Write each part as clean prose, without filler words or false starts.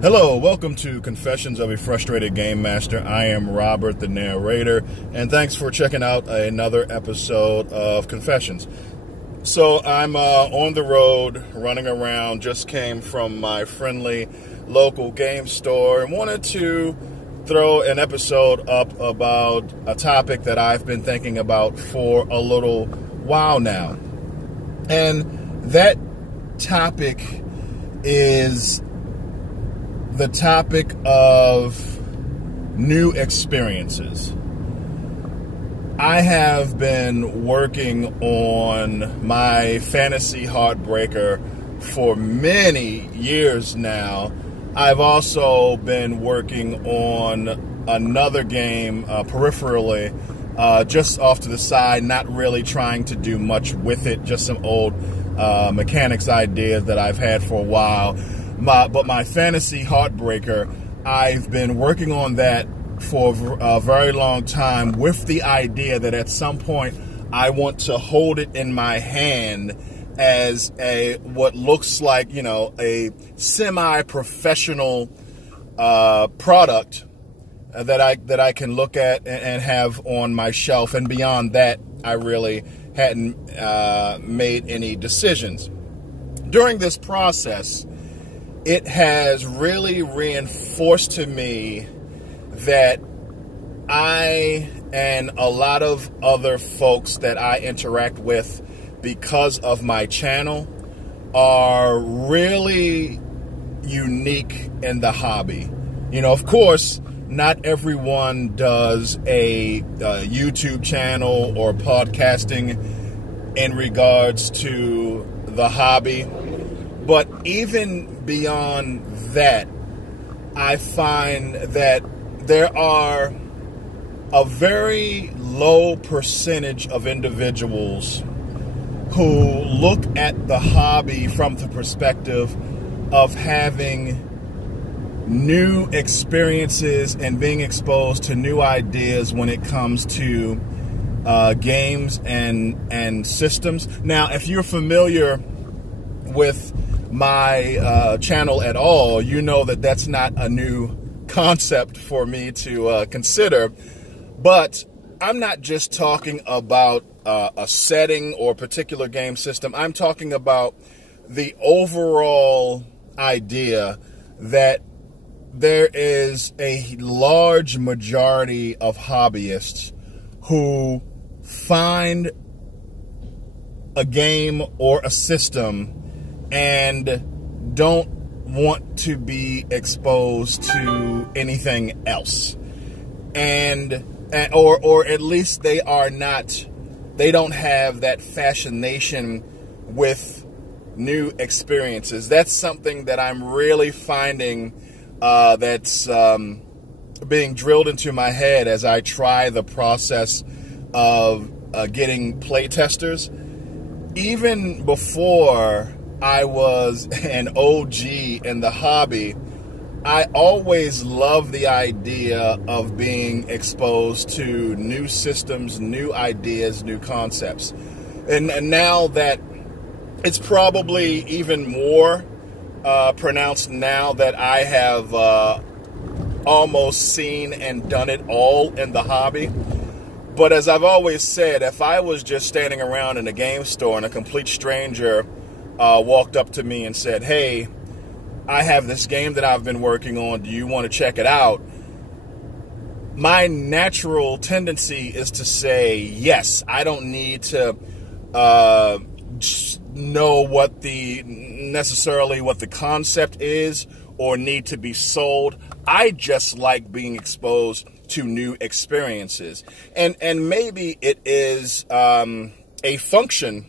Hello, welcome to Confessions of a Frustrated Game Master. I am Robert, the narrator, and thanks for checking out another episode of Confessions. So I'm on the road, running around, just came from my friendly local game store, and wanted to throw an episode up about a topic that I've been thinking about for a little while now. And that topic is the topic of new experiences. I have been working on my fantasy heartbreaker for many years now. I've also been working on another game peripherally, just off to the side, not really trying to do much with it, just some old mechanics ideas that I've had for a while. But my fantasy heartbreaker, I've been working on that for a very long time with the idea that at some point I want to hold it in my hand as what looks like, a semi-professional product that I can look at and have on my shelf. And beyond that, I really hadn't made any decisions. During this process, it has really reinforced to me that I and a lot of other folks that I interact with because of my channel are really unique in the hobby. Of course, not everyone does a YouTube channel or podcasting in regards to the hobby. But even beyond that, I find that there are a very low percentage of individuals who look at the hobby from the perspective of having new experiences and being exposed to new ideas when it comes to games and systems. Now, if you're familiar with my channel at all, you know that that's not a new concept for me to consider. But I'm not just talking about a setting or a particular game system. I'm talking about the overall idea that there is a large majority of hobbyists who find a game or a system and don't want to be exposed to anything else, or at least they don't have that fascination with new experiences. That's something that I'm really finding that's being drilled into my head as I try the process of getting playtesters. Even before I was an OG in the hobby, I always loved the idea of being exposed to new systems, new ideas, new concepts. And now that it's probably even more pronounced now that I have almost seen and done it all in the hobby. But as I've always said, if I was just standing around in a game store and a complete stranger walked up to me and said, "Hey, I have this game that I've been working on. Do you want to check it out?" My natural tendency is to say yes. I don't need to know necessarily what the concept is or need to be sold. I just like being exposed to new experiences. And maybe it is a function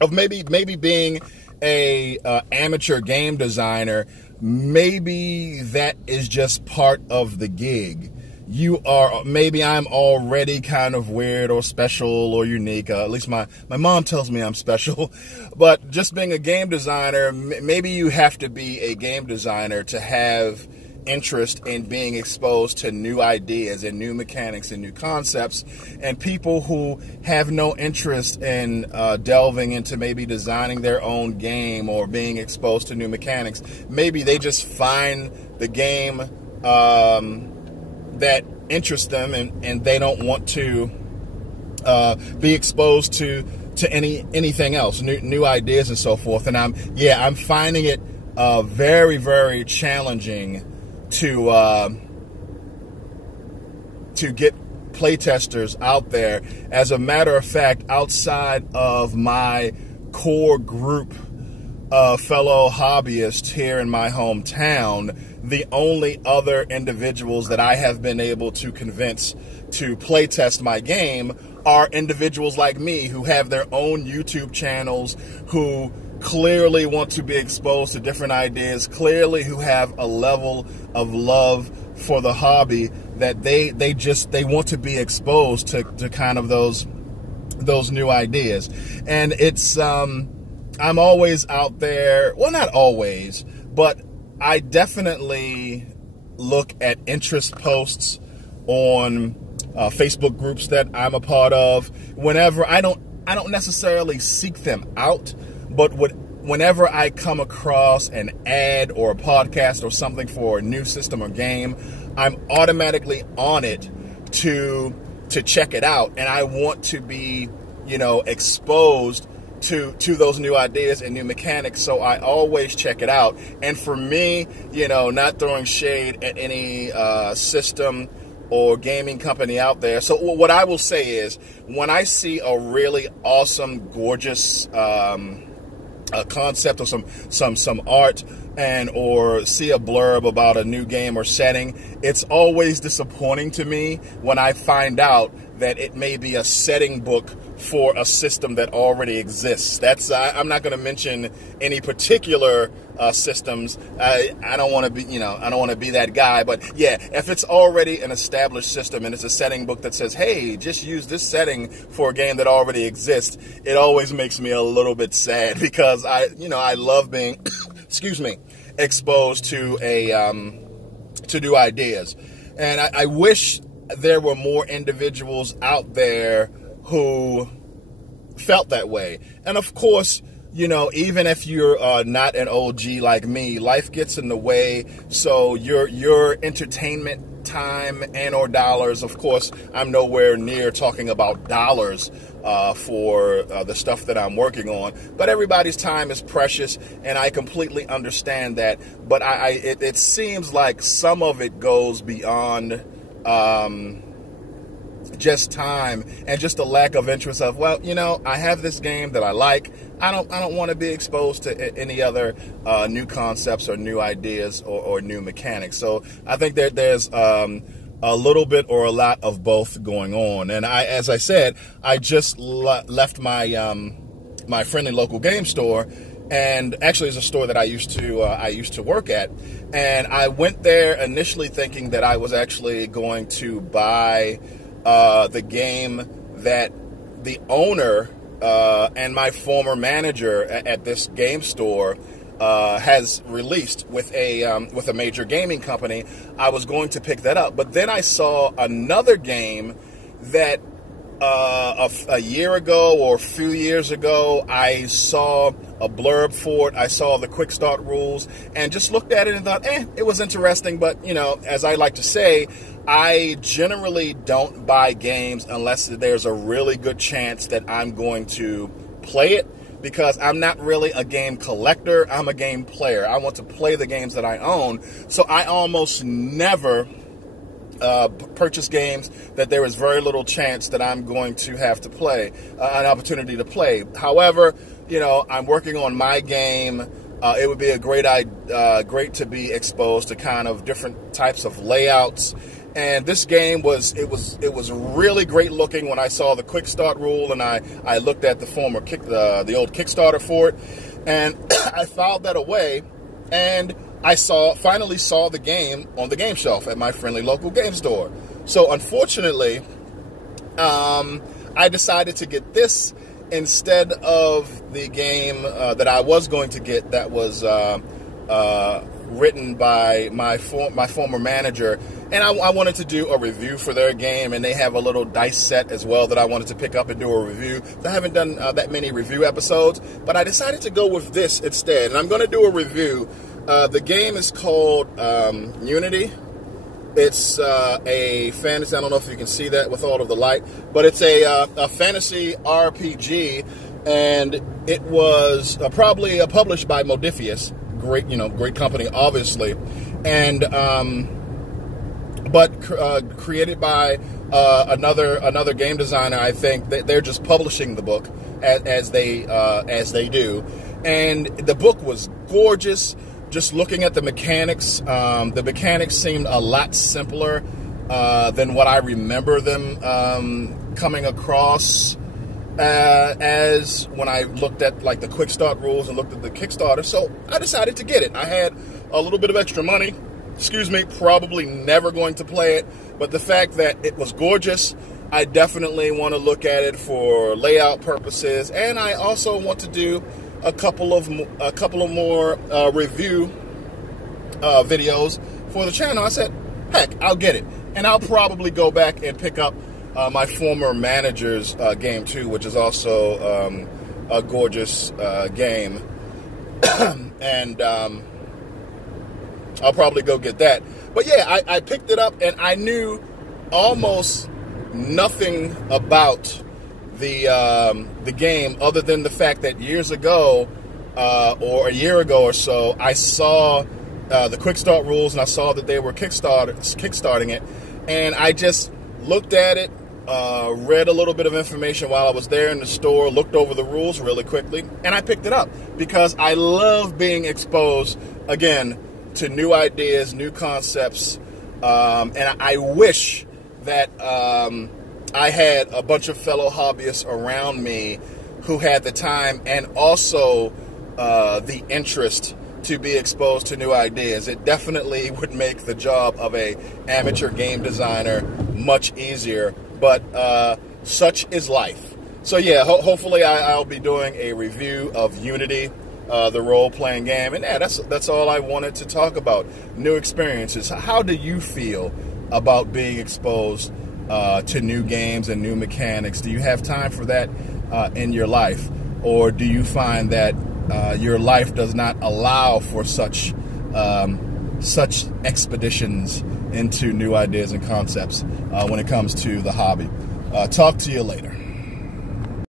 of maybe being a amateur game designer. Maybe that is just part of the gig. Maybe I'm already kind of weird or special or unique. At least my mom tells me I'm special. But just being a game designer, maybe you have to be a game designer to have interest in being exposed to new ideas and new mechanics and new concepts, and people who have no interest in delving into maybe designing their own game or being exposed to new mechanics. Maybe they just find the game that interests them, and they don't want to be exposed to anything else, new ideas and so forth. And I'm finding it very, very challenging to get playtesters out there. As a matter of fact, outside of my core group of fellow hobbyists here in my hometown, the only other individuals that I have been able to convince to playtest my game are individuals like me who have their own YouTube channels, who clearly want to be exposed to different ideas, clearly who have a level of love for the hobby that they want to be exposed to kind of those new ideas. And it's I'm always out there, well, not always, but I definitely look at interest posts on Facebook groups that I'm a part of. Whenever I don't necessarily seek them out, but whenever I come across an ad or a podcast or something for a new system or game, I'm automatically on it to check it out, and I want to be, exposed to those new ideas and new mechanics, so I always check it out. And for me, not throwing shade at any system or gaming company out there. So what I will say is, when I see a really awesome, gorgeous concept or some art or see a blurb about a new game or setting, it's always disappointing to me when I find out that it may be a setting book for a system that already exists. I'm not going to mention any particular systems. I don't want to be, I don't want to be that guy. But yeah, if it's already an established system and it's a setting book that says, hey, just use this setting for a game that already exists, it always makes me a little bit sad, because I love being, excuse me, exposed to new ideas. And I wish there were more individuals out there who felt that way. And of course, even if you're not an OG like me, life gets in the way. So your entertainment time and or dollars, of course, I'm nowhere near talking about dollars for the stuff that I'm working on. But everybody's time is precious, and I completely understand that. But it seems like some of it goes beyond just time and just a lack of interest of, well, I have this game that I like. I don't want to be exposed to any other new concepts or new ideas or new mechanics. So I think that there's a little bit or a lot of both going on. And as I said, I just left my my friendly local game store, and actually it's a store that I used to work at. And I went there initially thinking that I was actually going to buy the game that the owner and my former manager at this game store has released with a major gaming company. I was going to pick that up, but then I saw another game that a year ago or a few years ago, I saw a blurb for it. I saw the quick start rules and just looked at it and thought, it was interesting. But, as I like to say, I generally don't buy games unless there's a really good chance that I'm going to play it, because I'm not really a game collector. I'm a game player. I want to play the games that I own. So I almost never purchase games that there is very little chance that I'm going to have to play, an opportunity to play. However, I'm working on my game. It would be a great to be exposed to kind of different types of layouts. And this game was really great looking when I saw the quick start rule, and I looked at the old Kickstarter for it, and I filed that away, and I finally saw the game on the game shelf at my friendly local game store. So unfortunately, I decided to get this instead of the game that I was going to get, that was written by my former manager, and I wanted to do a review for their game, and they have a little dice set as well that I wanted to pick up and do a review. I haven't done that many review episodes, but I decided to go with this instead, and I'm going to do a review. The game is called Unity. It's a fantasy, I don't know if you can see that with all of the light, but it's a fantasy RPG, and it was probably published by Modifius. Great company, obviously, and but created by another game designer. I think they're just publishing the book as they do, and the book was gorgeous. Just looking at the mechanics seemed a lot simpler than what I remember them coming across as when I looked at like the quick start rules and looked at the Kickstarter. So I decided to get it. I had a little bit of extra money. Probably never going to play it, but the fact that it was gorgeous, I definitely want to look at it for layout purposes, and I also want to do a couple of more review videos for the channel. I said, heck, I'll get it, and I'll probably go back and pick up my former manager's game too, which is also a gorgeous game, and I'll probably go get that. But yeah, I picked it up, and I knew almost nothing about the game other than the fact that years ago, or a year ago or so, I saw the quick start rules, and I saw that they were kickstarting it, and I just looked at it, read a little bit of information while I was there in the store, looked over the rules really quickly, and I picked it up because I love being exposed again to new ideas, new concepts, and I wish that I had a bunch of fellow hobbyists around me who had the time and also the interest to be exposed to new ideas. It definitely would make the job of a amateur game designer much easier, but such is life. So yeah, hopefully I'll be doing a review of Unity, the role-playing game, and yeah, that's all I wanted to talk about. New experiences. How do you feel about being exposed to new games and new mechanics? Do you have time for that in your life, or do you find that your life does not allow for such expeditions into new ideas and concepts when it comes to the hobby? Talk to you later.